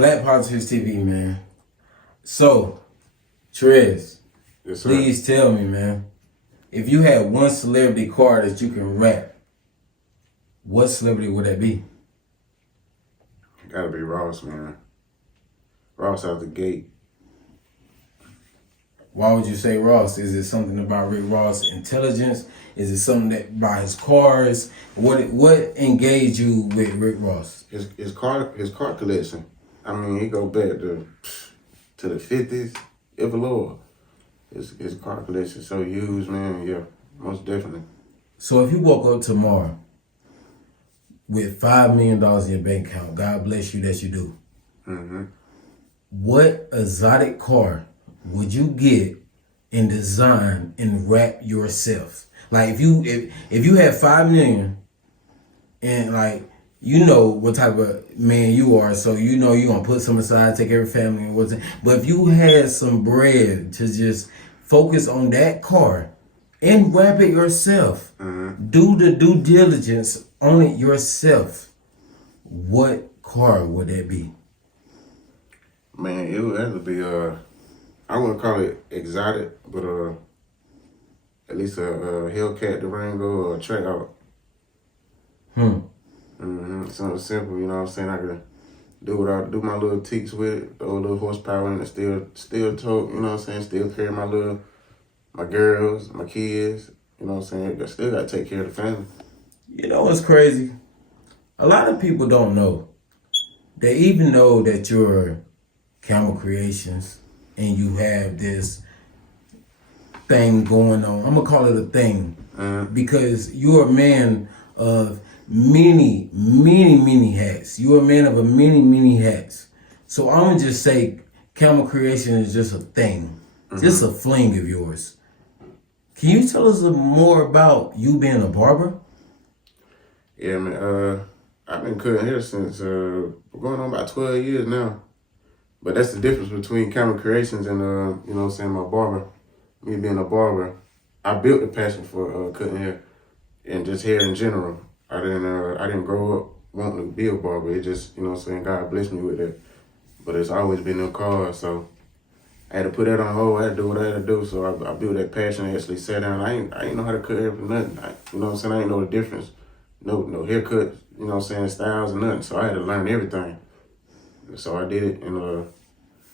Black Politicianz TV, man. So, Trez, Yes, sir. please tell me, man, if you had one celebrity car that you can rap, what celebrity would that be? Gotta be Ross, man. Ross out the gate. Why would you say Ross? Is it something about Rick Ross' intelligence? Is it something that by his cars? What engaged you with Rick Ross? His car collection. I mean, he go back to the 50s, if a Lord. His car collection so huge, man. Yeah, most definitely. So if you woke up tomorrow with $5 million in your bank account, God bless you that you do. Mm-hmm. What exotic car would you get and design and wrap yourself? Like if you had $5 million and like you know what type of man you are, so you know you're gonna put some aside, take care of family and what's it. But if you had some bread to just focus on that car and wrap it yourself, do the due diligence on it yourself, what car would that be? Man, it would have to be I wouldn't call it exotic, but at least a Hellcat Durango or a track out. Something simple, you know what I'm saying? I could do my little teaks with it, throw a little horsepower in it, still tote, you know what I'm saying? Still carry my girls, my kids, you know what I'm saying? I still gotta take care of the family. You know what's crazy? A lot of people don't know. They even know that you're Campbell Creationz and you have this thing going on. I'm gonna call it a thing because you're a man of many hats. You're a man of many hats. So I'm gonna just say Campbell Creationz is just a thing, just a fling of yours. Can you tell us more about you being a barber? Yeah, man. I've been cutting hair since going on about 12 years now. But that's the difference between Campbell Creationz and you know what I'm saying, my barber. Me being a barber, I built a passion for cutting hair and just hair in general. I didn't grow up wanting to be a barber. It just, you know what I'm saying, God blessed me with that. But it's always been in cars, so I had to put that on hold. I had to do what I had to do. So I built that passion. I actually sat down. I ain't know how to cut hair for nothing. You know what I'm saying? I ain't know the difference. No haircut, you know what I'm saying, styles and nothing. So I had to learn everything. So I did it, and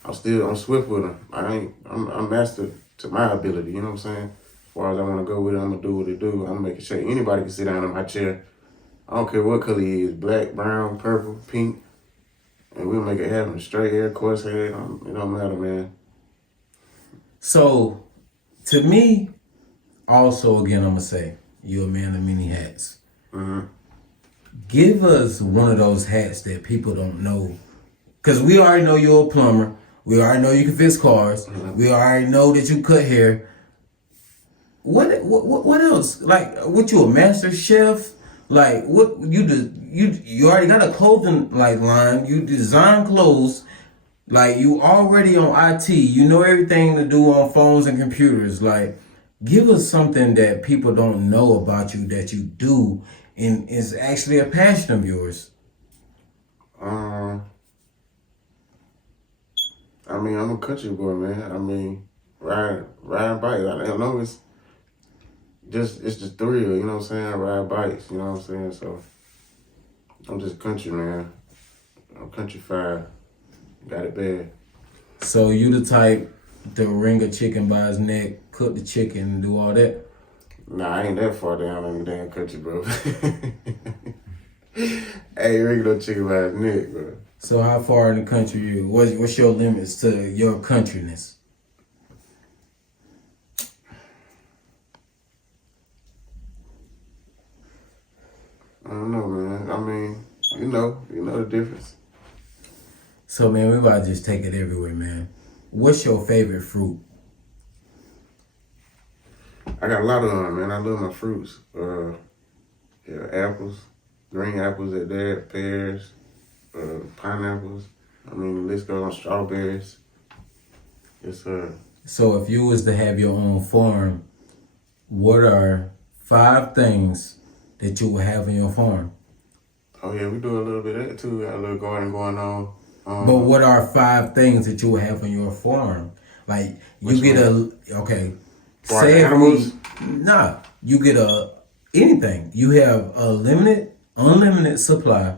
I'm swift with them. I'm master to my ability, you know what I'm saying? As far as I want to go with it, I'm going to do what it do. I'm making sure anybody can sit down in my chair. I don't care what color he is, black, brown, purple, pink, and we'll make it happen. Straight hair, coarse hair, it don't matter, man. So, to me, also, again, I'm going to say, you're a man of many hats. Give us one of those hats that people don't know. Because we already know you're a plumber. We already know you can fix cars. We already know that you cut hair. What else? Like, what, you a master chef? Like, what you already got a clothing line. You design clothes. Like, you already on IT. You know everything to do on phones and computers. Like, give us something that people don't know about you that you do and is actually a passion of yours. I mean, I'm a country boy, man. I mean, riding bikes. I don't know, it's the thrill, you know what I'm saying? I ride bikes, you know what I'm saying? So I'm just country, man. I'm countryfied. Got it bad. So you the type to wring a chicken by his neck, cook the chicken, and do all that? Nah, I ain't that far down in the damn country, bro. I ain't ringing no chicken by his neck, bro. So how far in the country you? What's your limits to your countryness? I don't know, man. I mean, you know the difference. So man, we about to just take it everywhere, man. What's your favorite fruit? I got a lot of them, man. I love my fruits. Apples, green apples at that, pears, pineapples. I mean, the list goes on. Strawberries. Yes, sir. So if you was to have your own farm, what are 5 things that you would have in your farm? Oh yeah, we do a little bit of that too. Got a little garden going on. But what are 5 things that you would have on your farm? Like you get say animals? You get anything. You have a unlimited supply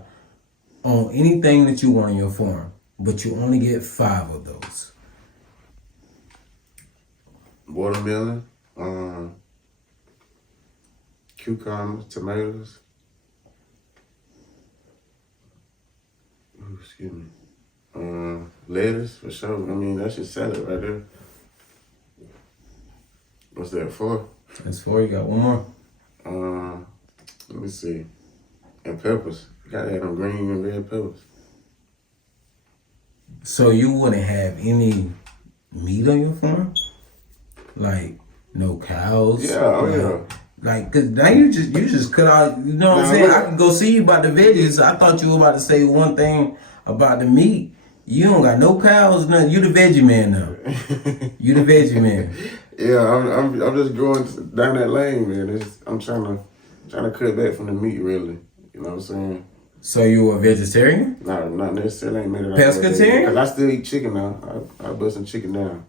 on anything that you want on your farm, but you only get 5 of those. Watermelon, cucumbers, tomatoes. Ooh, excuse me. Lettuce for sure. I mean, that should sell it right there. What's that for? That's 4. You got one more. Let me see. And peppers. You gotta have them green and red peppers. So you wouldn't have any meat on your farm? Like no cows? Yeah. Like, cause now you just cut out. You know what I'm saying? I can go see you about the veggies. I thought you were about to say one thing about the meat. You don't got no cows, nothing. You the veggie man now. You the veggie man. Yeah, I'm just going down that lane, man. I'm trying to cut back from the meat, really. You know what I'm saying? So you a vegetarian? No, not necessarily. Ain't made it. Pescatarian? Cause I still eat chicken now. I bust some chicken down.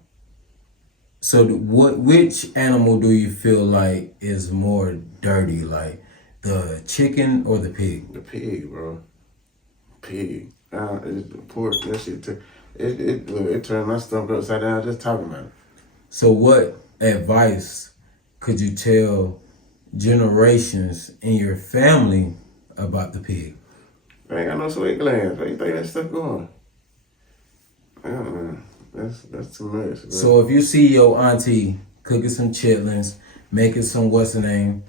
So which animal do you feel like is more dirty, like the chicken or the pig? The pig, bro. Pig. It's the pork. That shit. It turned my stomach upside down just talking about it. So what advice could you tell generations in your family about the pig? I ain't got no sweat glands. Where you think that stuff going? That's too much. Bro. So if you see your auntie cooking some chitlins, making some what's the name,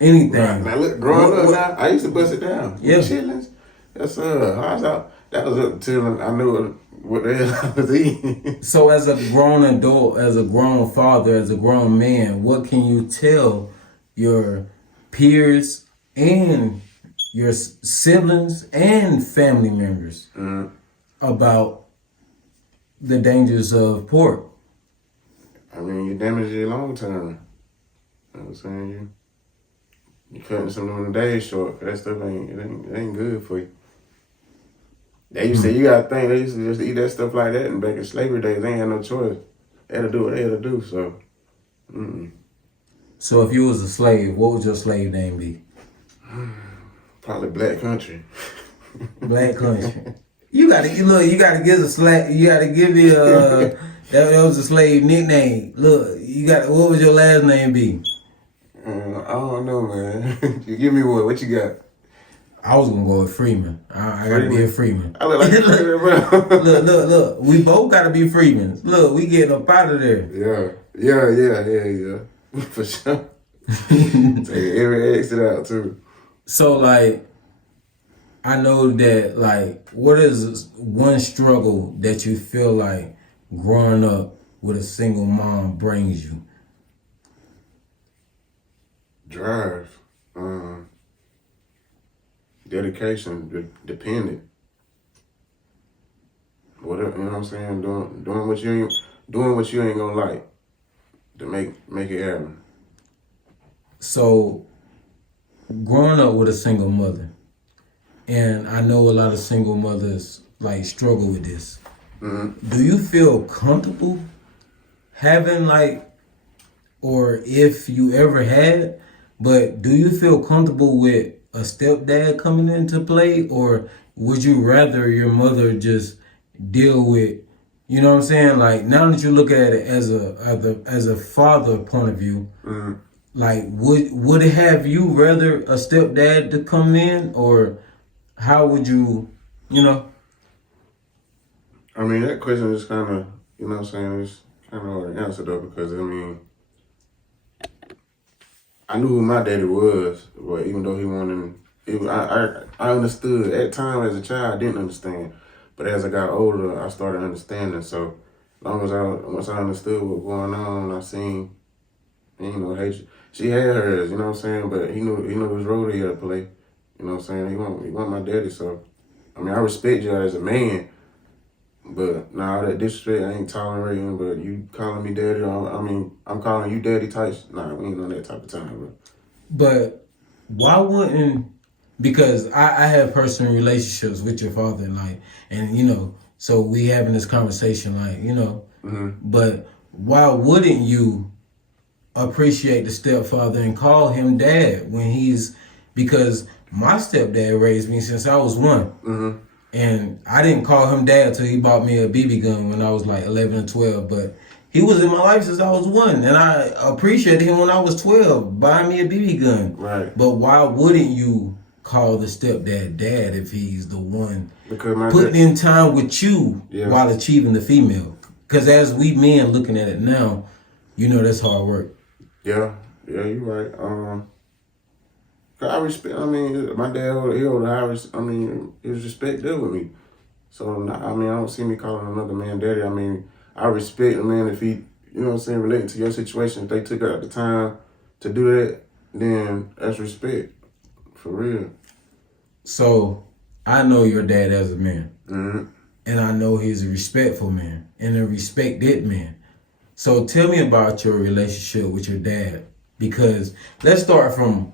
anything. Right. Now look, growing up, I used to bust it down. Yeah. Chitlins. That's that was up until I knew what the hell I was eating. So as a grown adult, as a grown father, as a grown man, what can you tell your peers and your siblings and family members about the dangers of pork? I mean, you damage your long term. You know what I'm saying? You cutting some of them days short. That stuff ain't good for you. They used to say, you gotta think, they used to just eat that stuff like that, and back in slavery days, they ain't had no choice. They had to do what they had to do, so. So if you was a slave, what would your slave name be? Probably Black Country. Black Country. You gotta give a slave. You gotta give me that was a slave nickname. Look, what would your last name be? I don't know, man. You give me one. What you got? I was gonna go with Freeman. I gotta be a Freeman. I look like a Freeman, bro. Look. We both gotta be Freemans. Look, we getting up out of there. Yeah. For sure. Take every exit out too. So like, I know that like, what is one struggle that you feel like growing up with a single mom brings you? Drive. Dedication, dependent. Whatever, you know what I'm saying? Doing what you ain't gonna like to make it happen. So, growing up with a single mother, and I know a lot of single mothers like struggle with this. Do you feel comfortable having or if you ever had, but do you feel comfortable with a stepdad coming into play, or would you rather your mother just deal with, you know what I'm saying? Like, now that you look at it as a father point of view, like would it have you rather a stepdad to come in, or how would you know? I mean, that question is kind of, you know what I'm saying, it's kind of hard to answer though, because I mean, I knew who my daddy was, but even though he wanted, I understood. At the time as a child, I didn't understand. But as I got older, I started understanding. So once I understood what was going on, I seen, you know, hey, she had hers, you know what I'm saying? But he knew his role he had to play. You know what I'm saying? He want my daddy. So, I mean, I respect you as a man. But now that disrespect, I ain't tolerating. But you calling me daddy, I'm calling you daddy types. Nah, we ain't on that type of time, bro. But why wouldn't? Because I have personal relationships with your father, and you know, So we having this conversation, like, you know, Mm-hmm. but why wouldn't you appreciate the stepfather and call him dad when he's, because my stepdad raised me since I was 1. Mm-hmm. And I didn't call him dad till he bought me a BB gun when I was like 11 or 12. But he was in my life since I was 1. And I appreciated him when I was 12, buying me a BB gun. Right. But why wouldn't you call the stepdad dad if he's the one Because my putting in time with you Yeah. while achieving the female? Because as we men looking at it now, you know that's hard work. Yeah, you're right. I respect. I mean, my dad, he owed his respect there with me. So I don't see me calling another man daddy. I mean, I respect a man if he, you know what I'm saying, relating to your situation. If they took out the time to do that, then that's respect, for real. So I know your dad as a man, Mm-hmm. and I know he's a respectful man and a respected man. So tell me about your relationship with your dad, because let's start from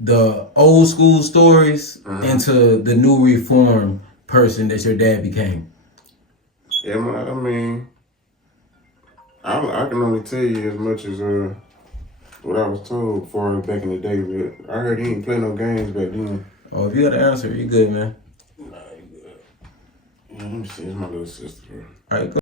the old school stories into the new reformed person that your dad became. Yeah, I mean, I can only tell you as much as what I was told for back in the day. But I heard he didn't play no games back then. Oh, if you got the answer, you good, man. Yeah, let me see. It's my little sister, bro. All right, go.